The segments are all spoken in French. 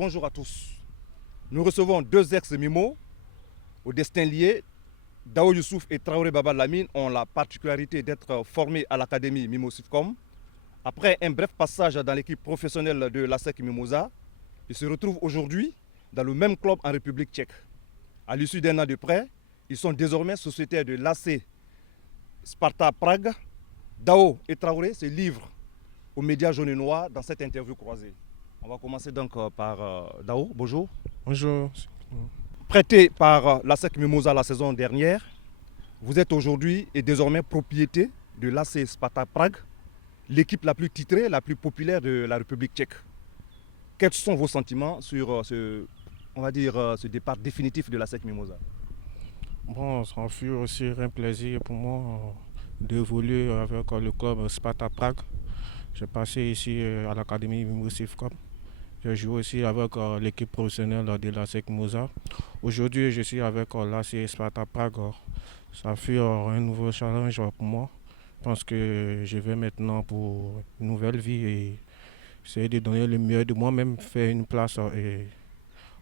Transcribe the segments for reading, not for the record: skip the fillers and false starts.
bonjour à tous. Nous recevons deux ex-Mimo au destin lié. Dao Youssouf et Traoré Baba Lamine ont la particularité d'être formés à l'académie Mimo Sifcom. Après un bref passage dans l'équipe professionnelle de l'ASEC Mimosa, ils se retrouvent aujourd'hui dans le même club en République tchèque. À l'issue d'un an de prêt, ils sont désormais sociétaires de l'AC Sparta Prague. Dao et Traoré se livrent aux médias jaunes et noirs dans cette interview croisée. On va commencer donc par Dao. Bonjour. Bonjour. Prêté par l'ASEC Mimosa la saison dernière, vous êtes aujourd'hui et désormais propriété de l'AC Sparta Prague, l'équipe la plus titrée, la plus populaire de la République tchèque. Quels sont vos sentiments sur ce départ définitif de l'ASEC Mimosa? Bon, ça fut aussi un plaisir pour moi d'évoluer avec le club Sparta Prague. J'ai passé ici à l'académie Mimo Sifcom. J'ai joué aussi avec l'équipe professionnelle de l'ASEC Mimosa. Aujourd'hui, je suis avec l'AC Sparta Prague. Ça fut un nouveau challenge pour moi. Je pense que je vais maintenant pour une nouvelle vie et essayer de donner le mieux de moi-même, faire une place et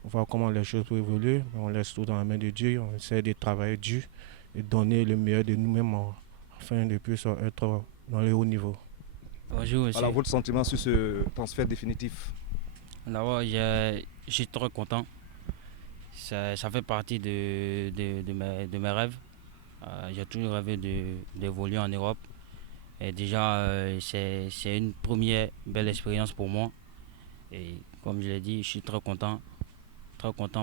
voir comment les choses peuvent évoluer. On laisse tout dans la main de Dieu, on essaie de travailler dur et donner le meilleur de nous-mêmes afin de pouvoir être dans le haut niveau. Bonjour aussi. Alors, votre sentiment sur ce transfert définitif? D'abord, je suis très content. Ça fait partie de mes rêves. J'ai toujours rêvé d'évoluer en Europe. Et déjà, c'est une première belle expérience pour moi. Et comme je l'ai dit, je suis très content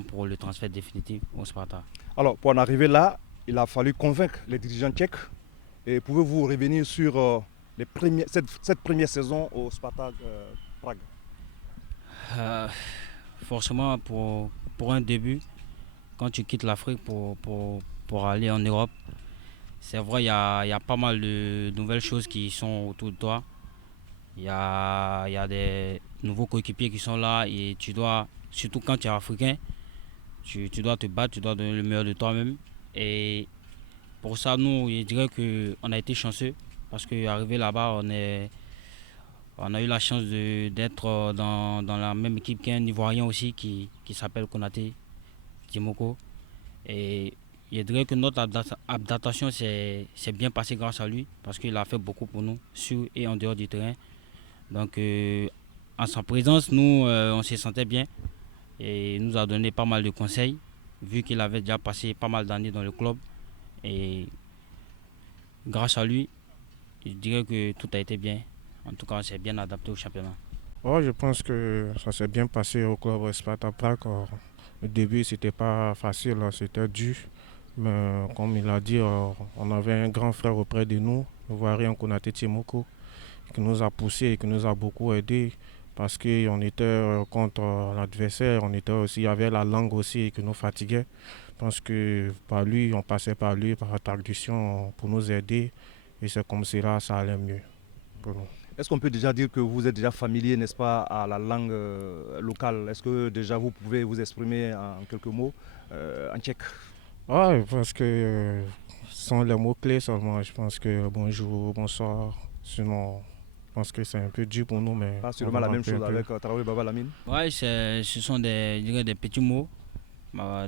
pour le transfert définitif au Sparta. Alors, pour en arriver là, il a fallu convaincre les dirigeants tchèques. Et pouvez-vous revenir sur cette première saison au Sparta Prague? Forcément, pour un début, quand tu quittes l'Afrique pour aller en Europe, c'est vrai, il y a pas mal de nouvelles choses qui sont autour de toi. Il y a des nouveaux coéquipiers qui sont là et tu dois, surtout quand tu es africain, tu dois te battre, tu dois donner le meilleur de toi-même. Et pour ça, nous, je dirais qu'on a été chanceux parce qu'arrivé là-bas, on a eu la chance d'être dans la même équipe qu'un Ivoirien aussi qui s'appelle Konaté Timoko. Et je dirais que notre adaptation s'est bien passée grâce à lui parce qu'il a fait beaucoup pour nous, sur et en dehors du terrain. Donc, en sa présence, nous, on se sentait bien et il nous a donné pas mal de conseils, vu qu'il avait déjà passé pas mal d'années dans le club. Et grâce à lui, je dirais que tout a été bien. En tout cas, on s'est bien adapté au championnat. Oh, je pense que ça s'est bien passé au club Sparta Prague. Au début, c'était pas facile, c'était dur. Mais comme il a dit, on avait un grand frère auprès de nous, le Ivoirien Konaté Timoko, qui nous a poussé et qui nous a beaucoup aidé parce qu'on était contre l'adversaire, il y avait la langue aussi qui nous fatiguait. Je pense que par lui, on passait par lui, par la traduction pour nous aider et c'est comme cela ça allait mieux pour nous. Est-ce qu'on peut déjà dire que vous êtes déjà familier, n'est-ce pas, à la langue locale? Est-ce que déjà vous pouvez vous exprimer en quelques mots en tchèque? Ouais, parce que ce sont les mots-clés seulement. Je pense que bonjour, bonsoir, sinon je pense que c'est un peu dur pour nous, mais Pas on sûrement va la même rappeler un chose peu. avec Traoré Baba Lamine. Ouais, ce sont je dirais des petits mots,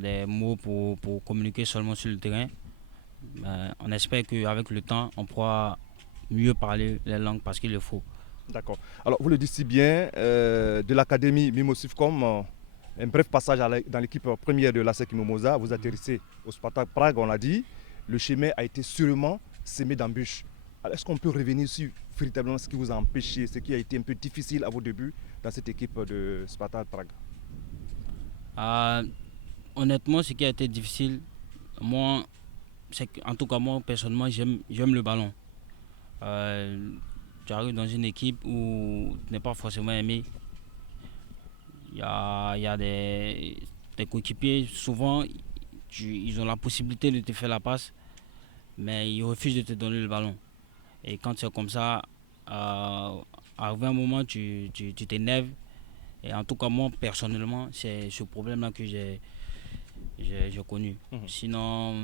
des mots pour communiquer seulement sur le terrain. On espère qu'avec le temps, on pourra mieux parler les langues parce qu'il le faut. D'accord. Alors, vous le dites si bien, de l'académie Mimo Sifcom, un bref passage dans l'équipe première de l'ASEC Mimosa, vous atterrissez au Spartak Prague, on l'a dit. Le chemin a été sûrement semé d'embûches. Alors, est-ce qu'on peut revenir sur véritablement ce qui vous a empêché, ce qui a été un peu difficile à vos débuts dans cette équipe de Spartak Prague? Honnêtement, ce qui a été difficile, moi, en tout cas moi personnellement, j'aime le ballon. Tu arrives dans une équipe où tu n'es pas forcément aimé. Il y a des coéquipiers, souvent, ils ont la possibilité de te faire la passe, mais ils refusent de te donner le ballon. Et quand c'est comme ça, arrivé un moment, tu t'énerves. Et en tout cas, moi, personnellement, c'est ce problème-là que j'ai connu. Sinon,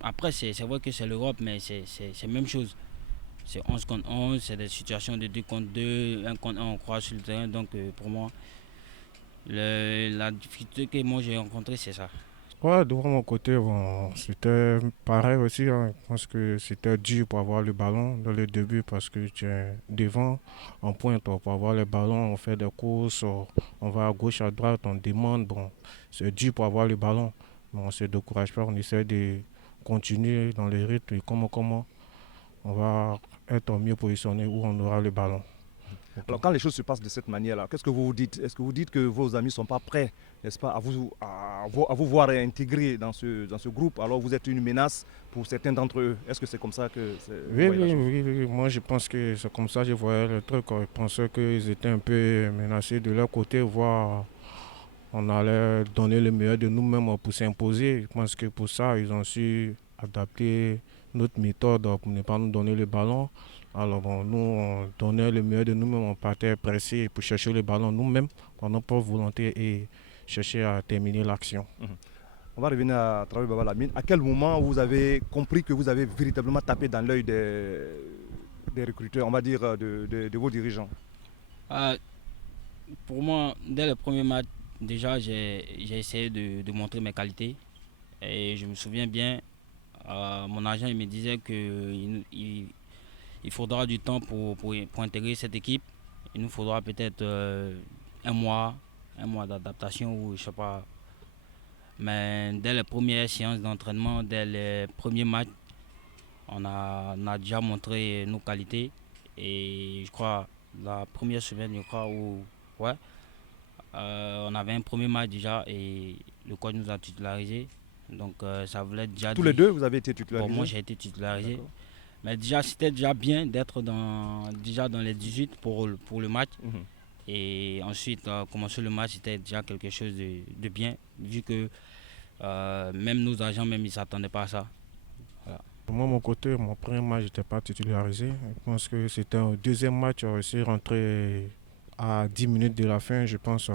après, c'est vrai que c'est l'Europe, mais c'est la même chose. C'est 11 contre 11, c'est des situations de 2 contre 2, 1 contre 1, on croise sur le terrain. Donc, pour moi, La difficulté que moi j'ai rencontrée, c'est ça. Ouais, de mon côté, bon, c'était pareil aussi, hein. Je pense que c'était dur pour avoir le ballon dans le début parce que tu es devant, en pointe, pour avoir le ballon, on fait des courses, on va à gauche, à droite, on demande. Bon, c'est dur pour avoir le ballon. Mais on ne se décourage pas, on essaie de continuer dans le rythme et comment on va être mieux positionné où on aura le ballon. Alors quand les choses se passent de cette manière-là, qu'est-ce que vous vous dites? Est-ce que vous dites que vos amis ne sont pas prêts, n'est-ce pas, à vous voir intégrés dans ce groupe? Alors vous êtes une menace pour certains d'entre eux. Est-ce que c'est comme ça que vous Oui, voyez la oui, chose? oui, oui, moi je pense que c'est comme ça que je voyais le truc, quoi. Je pensais qu'ils étaient un peu menacés de leur côté, voire on allait donner le meilleur de nous-mêmes pour s'imposer. Je pense que pour ça, ils ont su adapter notre méthode pour ne pas nous donner le ballon. Alors bon, nous, on donnait le meilleur de nous-mêmes, on partait pressé pour chercher le ballon nous-mêmes, par notre propre volonté et chercher à terminer l'action. On va revenir à Traoré Baba Lamine. À quel moment vous avez compris que vous avez véritablement tapé dans l'œil des recruteurs, on va dire de vos dirigeants? Ah, pour moi, dès le premier match, déjà j'ai essayé de montrer mes qualités. Et je me souviens bien, mon agent il me disait il faudra du temps pour intégrer cette équipe. Il nous faudra peut-être un mois, un mois d'adaptation ou je sais pas. Mais dès les premières séances d'entraînement, dès les premiers matchs, on a déjà montré nos qualités. Et je crois la première semaine, je crois, où ouais, on avait un premier match déjà et le coach nous a titularisé. Donc ça voulait déjà Tous les dire. deux, vous avez été Bon, moi titularisés? j'ai été titularisé. D'accord. Mais déjà c'était déjà bien d'être déjà dans les 18 pour le match. Mhm. Et ensuite commencer le match c'était déjà quelque chose de bien. Vu que même nos agents même ils s'attendaient pas à ça. Voilà. Moi, mon côté, mon premier match, je n'étais pas titularisé. Je pense que c'était un deuxième match, je suis rentré à 10 minutes de la fin, je pense.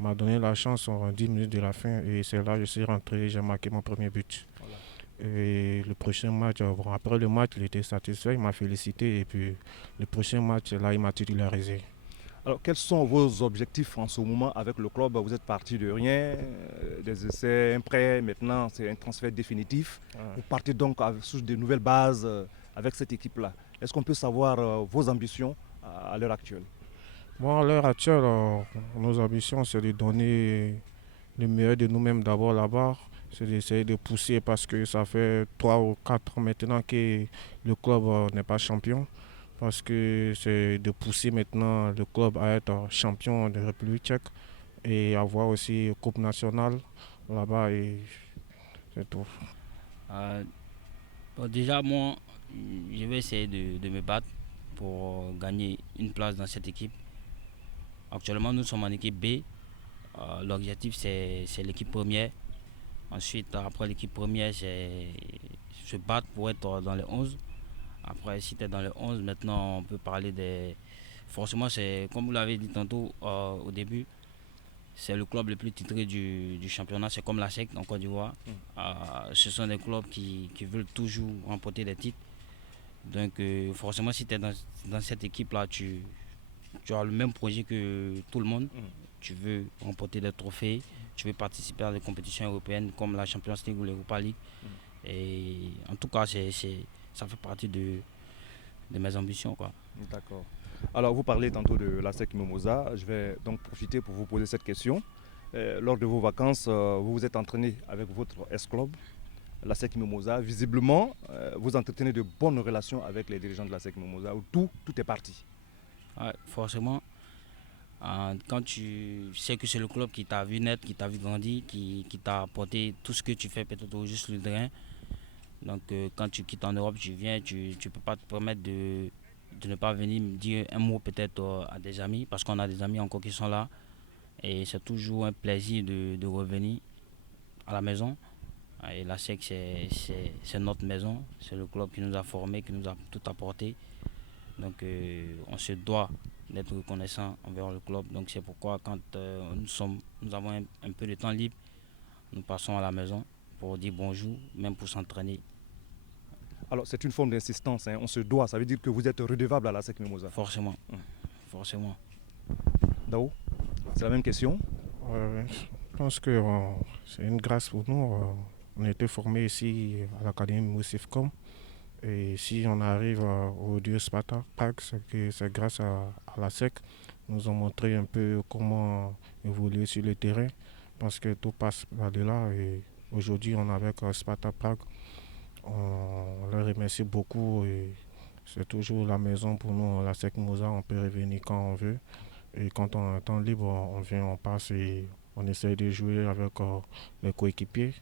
M'a donné la chance en 10 minutes de la fin et c'est là que je suis rentré, j'ai marqué mon premier but. Voilà. Et le prochain match, bon, après le match, il était satisfait, il m'a félicité et puis le prochain match, là, il m'a titularisé. Alors, quels sont vos objectifs en ce moment avec le club? Vous êtes parti de rien, des essais, un prêt, maintenant c'est un transfert définitif. Vous partez donc sur de nouvelles bases avec cette équipe-là. Est-ce qu'on peut savoir vos ambitions à l'heure actuelle? Bon, à l'heure actuelle, nos ambitions, c'est de donner le meilleur de nous-mêmes d'abord là-bas. C'est d'essayer de pousser parce que ça fait 3 ou 4 ans maintenant que le club n'est pas champion. Parce que c'est de pousser maintenant le club à être champion de République tchèque et avoir aussi Coupe nationale là-bas et c'est tout. Euh, bon, déjà moi je vais essayer de me battre pour gagner une place dans cette équipe. Actuellement nous sommes en équipe B. L'objectif c'est l'équipe première. Ensuite, après l'équipe première, c'est se battre pour être dans les 11. Après, si tu es dans les 11, maintenant, on peut parler des. Forcément, c'est comme vous l'avez dit tantôt au début, c'est le club le plus titré du championnat. C'est comme la SEC en Côte d'Ivoire. Ce sont des clubs qui veulent toujours remporter des titres. Donc, forcément, si tu es dans cette équipe-là, tu as le même projet que tout le monde. Tu veux remporter des trophées, tu veux participer à des compétitions européennes comme la Champions League ou l'Europa League. Et en tout cas, ça fait partie de mes ambitions, quoi. D'accord. Alors, vous parlez tantôt de la SEC Mimosa. Je vais donc profiter pour vous poser cette question. Lors de vos vacances, vous vous êtes entraîné avec votre S-Club, la SEC Mimosa. Visiblement, vous entretenez de bonnes relations avec les dirigeants de la SEC Mimosa où tout est parti. Ouais, forcément, quand tu sais que c'est le club qui t'a vu naître, qui t'a vu grandir, qui t'a apporté tout ce que tu fais peut-être au juste le terrain. Donc quand tu quittes en Europe, tu viens, tu ne peux pas te permettre de ne pas venir me dire un mot peut-être à des amis, parce qu'on a des amis encore qui sont là. Et c'est toujours un plaisir de revenir à la maison. Et la SEC, c'est notre maison, c'est le club qui nous a formés, qui nous a tout apporté. Donc on se doit d'être reconnaissant envers le club. Donc c'est pourquoi quand nous avons un peu de temps libre, nous passons à la maison pour dire bonjour, même pour s'entraîner. Alors c'est une forme d'insistance, hein. On se doit, ça veut dire que vous êtes redevable à la SEC Mimosa. Forcément, forcément. Dao, c'est la même question. Je pense que c'est une grâce pour nous. On a été formés ici à l'Académie Moussifcom. Et si on arrive au Dieu Sparta Prague, c'est grâce à la SEC. Ils nous ont montré un peu comment évoluer sur le terrain. Parce que tout passe là-delà. Et aujourd'hui, on est avec Sparta Prague. On leur remercie beaucoup. Et c'est toujours la maison pour nous, la SEC Mosa. On peut revenir quand on veut. Et quand on a un temps libre, on vient, on passe et on essaie de jouer avec les coéquipiers.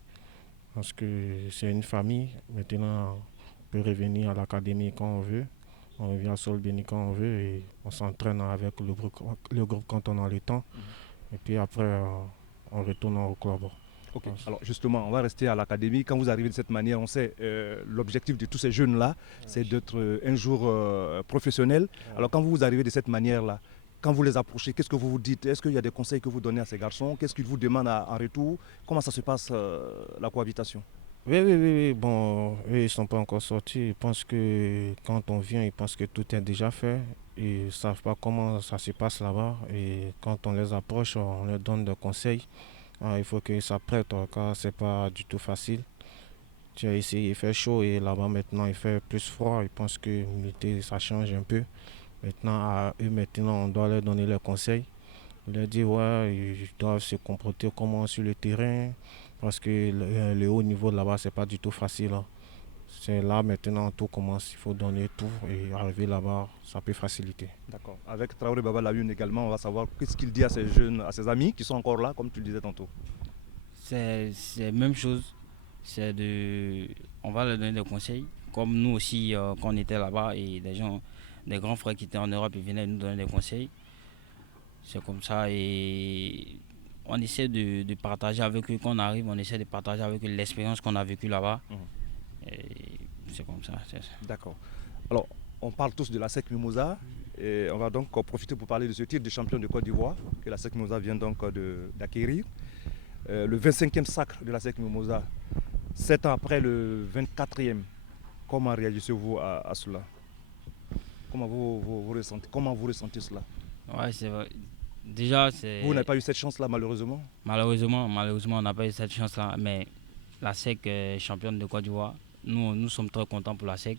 Parce que c'est une famille. Maintenant, on peut revenir à l'académie quand on veut. On revient à Solbeni quand on veut et on s'entraîne avec le groupe quand on a le temps. Et puis après, on retourne au club. Ok, alors justement, on va rester à l'académie. Quand vous arrivez de cette manière, on sait l'objectif de tous ces jeunes-là, c'est d'être un jour professionnel. Alors quand vous arrivez de cette manière-là, quand vous les approchez, qu'est-ce que vous vous dites? Est-ce qu'il y a des conseils que vous donnez à ces garçons? Qu'est-ce qu'ils vous demandent en retour? Comment ça se passe la cohabitation? Oui. Bon, eux, ils ne sont pas encore sortis. Ils pensent que quand on vient, ils pensent que tout est déjà fait. Ils ne savent pas comment ça se passe là-bas. Et quand on les approche, on leur donne des conseils. Il faut qu'ils s'apprêtent car ce n'est pas du tout facile. Tu as ici, il fait chaud et là-bas maintenant il fait plus froid. Ils pensent que l'été ça change un peu. Maintenant, à eux, maintenant, on doit leur donner leurs conseils. On leur dit, ouais, ils doivent se comporter comment sur le terrain. Parce que le haut niveau là-bas, c'est pas du tout facile. Hein. C'est là maintenant tout commence. Il faut donner tout et arriver là-bas, ça peut faciliter. D'accord. Avec Traoré Baba Layoun également, on va savoir qu'est-ce qu'il dit à ses jeunes, à ses amis qui sont encore là, comme tu le disais tantôt. C'est la même chose. On va leur donner des conseils. Comme nous aussi, quand on était là-bas, et des grands frères qui étaient en Europe, ils venaient nous donner des conseils. C'est comme ça et on essaie de partager avec eux quand on arrive, on essaie de partager avec eux l'expérience qu'on a vécue là-bas. Et c'est comme ça. D'accord. Alors, on parle tous de la SEC Mimosa et on va donc profiter pour parler de ce titre de champion de Côte d'Ivoire que la SEC Mimosa vient donc d'acquérir. Le 25e sacre de la SEC Mimosa, 7 ans après le 24e. Comment réagissez-vous à cela? Comment vous ressentez cela? Ouais, c'est vrai. Déjà, vous n'avez pas eu cette chance-là, malheureusement? Malheureusement, on n'a pas eu cette chance-là. Mais la SEC est championne de Côte d'Ivoire. Nous sommes très contents pour la SEC.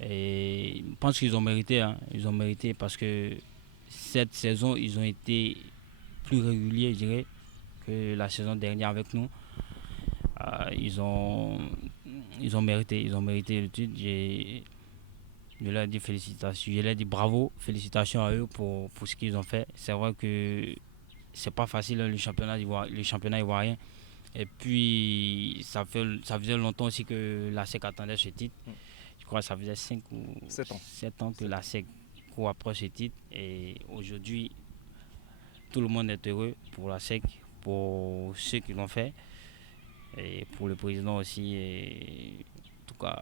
Et je pense qu'ils ont mérité. Hein. Ils ont mérité parce que cette saison, ils ont été plus réguliers, je dirais, que la saison dernière avec nous. Ils ont mérité le titre. Je leur dis félicitations, je leur dis bravo, félicitations à eux pour ce qu'ils ont fait. C'est vrai que c'est pas facile le championnat ivoirien. Et puis ça faisait longtemps aussi que la SEC attendait ce titre. Je crois que ça faisait 5 ou 7 ans que la SEC court après ce titre. Et aujourd'hui, tout le monde est heureux pour la SEC, pour ceux qui l'ont fait. Et pour le président aussi. Et en tout cas,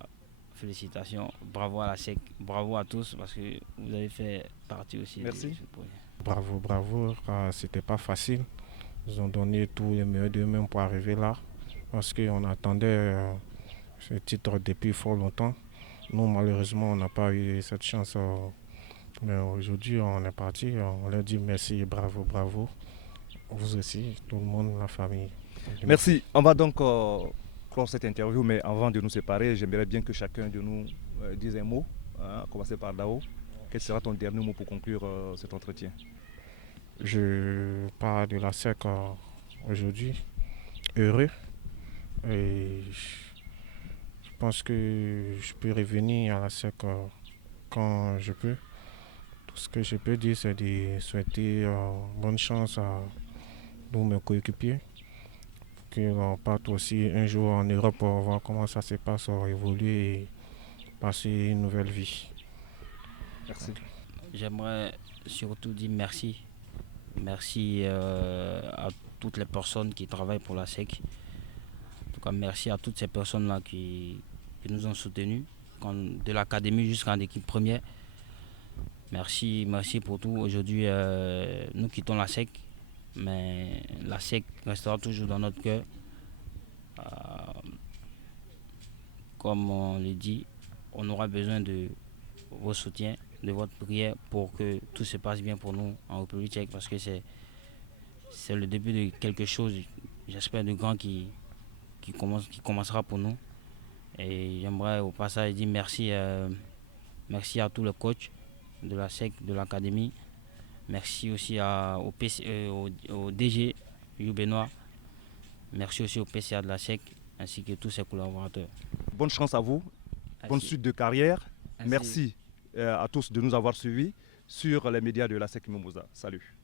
félicitations, bravo à la SEC, bravo à tous parce que vous avez fait partie aussi. Merci. De ce projet. Bravo, c'était pas facile. Ils ont donné tout le meilleur d'eux-mêmes pour arriver là parce qu'on attendait ce titre depuis fort longtemps. Nous, malheureusement, on n'a pas eu cette chance. Mais aujourd'hui, on est parti. On leur dit merci et bravo. Vous aussi, tout le monde, la famille. Merci. On va donc clore cette interview, mais avant de nous séparer, j'aimerais bien que chacun de nous dise un mot. Hein, commencer par Dao. Quel sera ton dernier mot pour conclure cet entretien? Je parle de la SEC aujourd'hui, heureux. Et je pense que je peux revenir à la SEC quand je peux. Tout ce que je peux dire, c'est de souhaiter bonne chance à tous mes coéquipiers. Qu'on parte aussi un jour en Europe pour voir comment ça se passe, évoluer et passer une nouvelle vie. Merci. J'aimerais surtout dire merci. Merci à toutes les personnes qui travaillent pour la SEC. En tout cas, merci à toutes ces personnes-là qui nous ont soutenus, de l'académie jusqu'en équipe première. Merci pour tout. Aujourd'hui, nous quittons la SEC, mais la SEC restera toujours dans notre cœur. Comme on le dit, on aura besoin de vos soutiens, de votre prière pour que tout se passe bien pour nous en République tchèque parce que c'est c'est le début de quelque chose, j'espère, de grand qui commencera pour nous. Et j'aimerais au passage dire merci, merci à tous les coachs de la SEC, de l'académie. Merci aussi au DG, Hugh Benoît. Merci aussi au PCA de la SEC, ainsi que tous ses collaborateurs. Bonne chance à vous, bonne suite de carrière. Merci à tous de nous avoir suivis sur les médias de la SEC Mimosa. Salut.